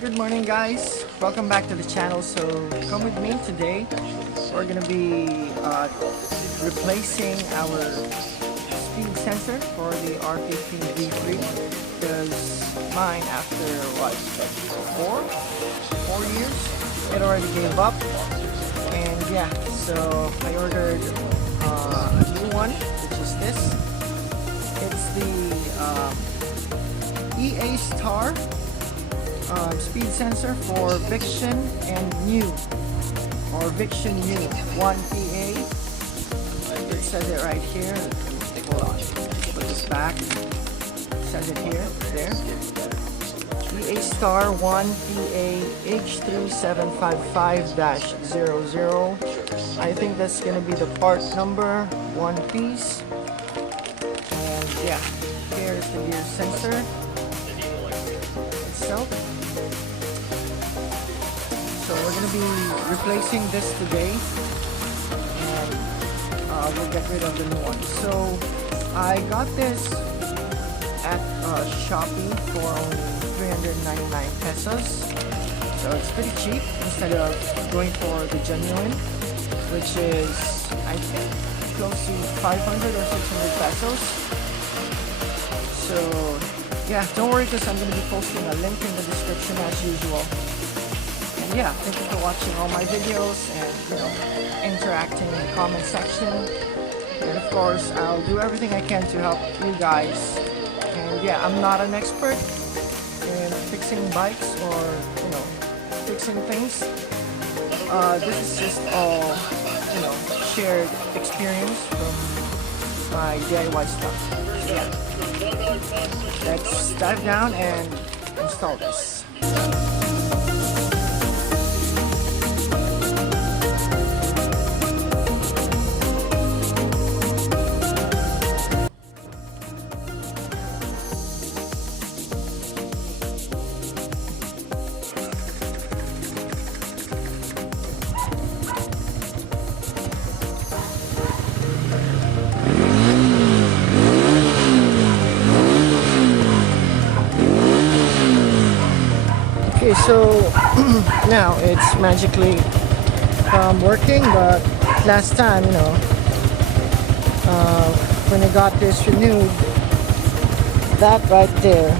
Good morning guys, welcome back to the channel. So come with me today. We're gonna be replacing our speed sensor for the R15 V3 because mine, after what, 4 years, it already gave up. And yeah, so I ordered a new one, which is this. It's the EASTAR speed sensor for Viction and New, or Viction New 1PA. It says it right here. Hold on, put this back. It says it here, there. EASTAR 1PA H3755-00. I think that's gonna be the part number, one piece. And yeah, here's the gear sensor itself. So we're going to be replacing this today, and we'll get rid of the new one. So I got this at Shopee for only 399 pesos. So it's pretty cheap instead of going for the genuine, which is I think close to 500 or 600 pesos. So yeah, don't worry because I'm going to be posting a link in the description as usual. And yeah, thank you for watching all my videos and, interacting in the comment section. And of course, I'll do everything I can to help you guys. And yeah, I'm not an expert in fixing bikes or, fixing things. This is just all, shared experience from my DIY stuff. So yeah, let's dive down and install this. Okay, so now it's magically working, but last time, when I got this renewed, that right there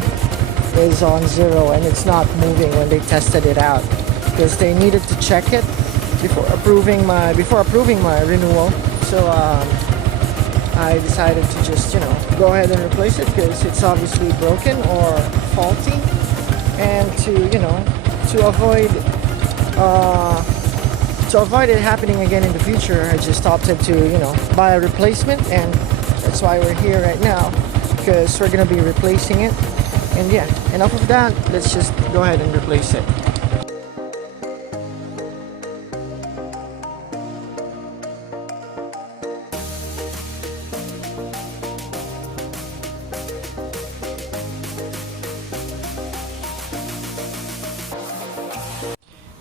is on 0 and it's not moving when they tested it out because they needed to check it before approving my renewal. So I decided to just go ahead and replace it because it's obviously broken or faulty. And to avoid it happening again in the future, I just opted to buy a replacement, and that's why we're here right now, because we're gonna be replacing it. And yeah, enough of that, let's just go ahead and replace it.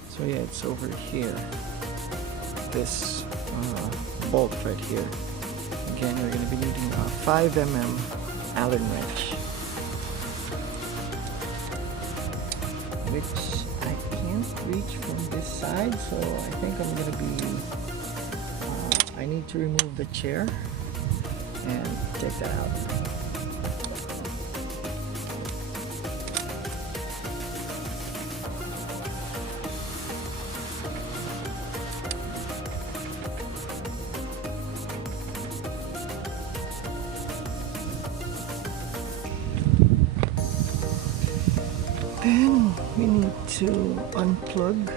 So yeah, it's over here, this bolt right here. Again, we're going to be needing a 5mm Allen wrench, which I can't reach from this side, so I think I'm going to be I need to remove the chair and take that out. Then we need to unplug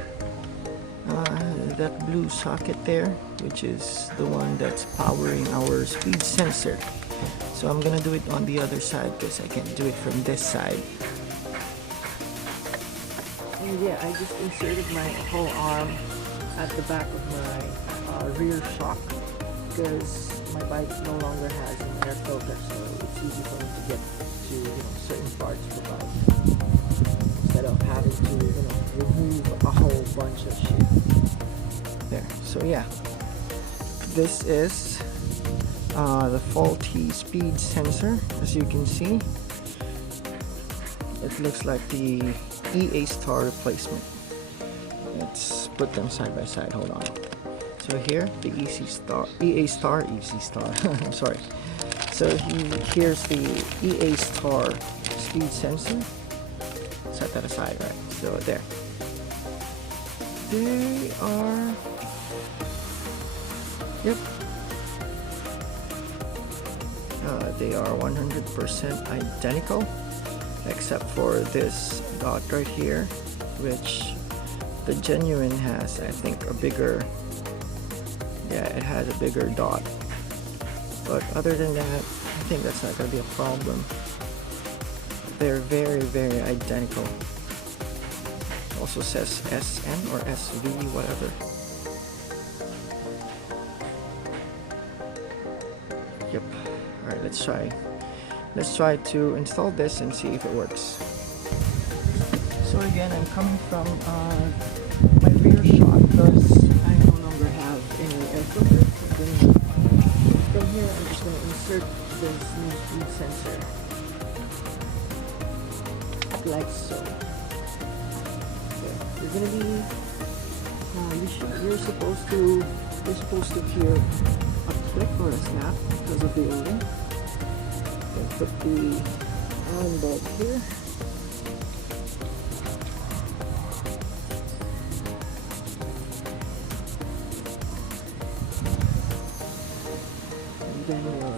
that blue socket there, which is the one that's powering our speed sensor. So I'm gonna do it on the other side because I can't do it from this side. And yeah, I just inserted my whole arm at the back of my rear shock because my bike no longer has an air filter, so it's easy for me to get to certain parts of the bike instead of having to remove a whole bunch of shit. There. So yeah, this is the faulty speed sensor, as you can see. It looks like the EASTAR replacement. Let's put them side by side. Hold on. So here, the EASTAR. I'm sorry. So here's the EASTAR speed sensor. Set that aside, right? So there. They are. Yep. They are 100% identical, except for this dot right here, which the genuine has, I think, a bigger. Yeah, it has a bigger dot. But other than that, I think that's not going to be a problem. They're very, very identical. Also says SN or SV, whatever. Yep. Alright, let's try. Let's try to install this and see if it works. So again, I'm coming from my rear shot because I no longer have any air filter. From here, I'm just going to insert this new speed sensor, like so. Okay. You're going to be, you're supposed to hear a click or a snap because of the O-ring. Then put the Allen bulb here. Then your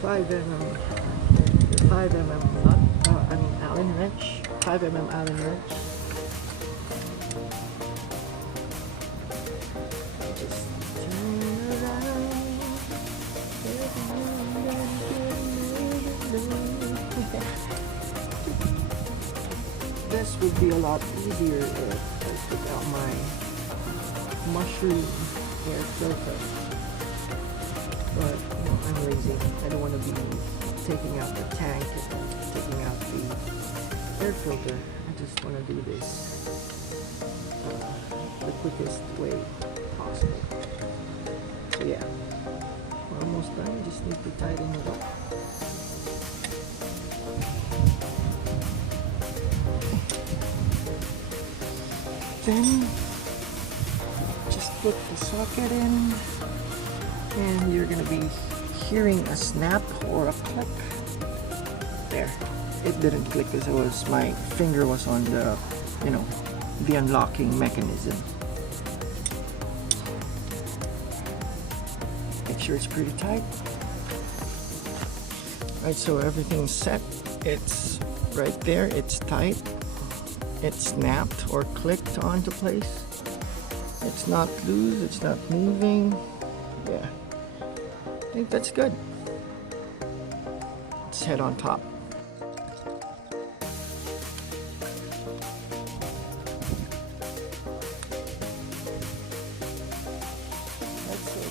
5 mm nut, Allen wrench, 5 mm Allen wrench. Just turn around. This would be a lot easier if I took out my mushroom air filter. But I'm lazy. I don't want to be taking out the tank and taking out the air filter. I just want to do this the quickest way possible. So yeah, we're almost done. Just need to tighten it up. Then just put the socket in. And you're going to be hearing a snap or a click. There. It didn't click because my finger was on the, the unlocking mechanism. Make sure it's pretty tight. Right, so everything's set. It's right there. It's tight. It's snapped or clicked onto place. It's not loose. It's not moving. Yeah. I think that's good. Let's head on top.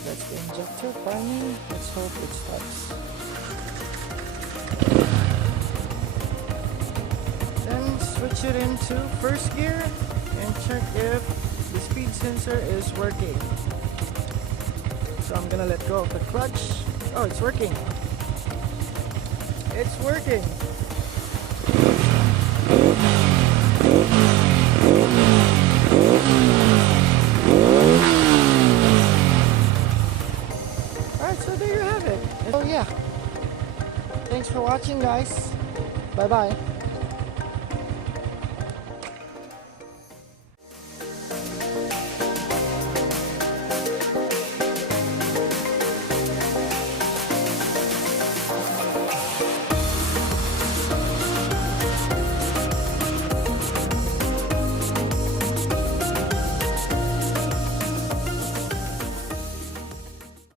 That's the injector priming. Let's hope it starts. Then switch it into first gear and check if the speed sensor is working. So I'm gonna let go of the clutch. Oh, it's working. It's working. Alright, so there you have it. Oh yeah. Thanks for watching, guys. Bye bye.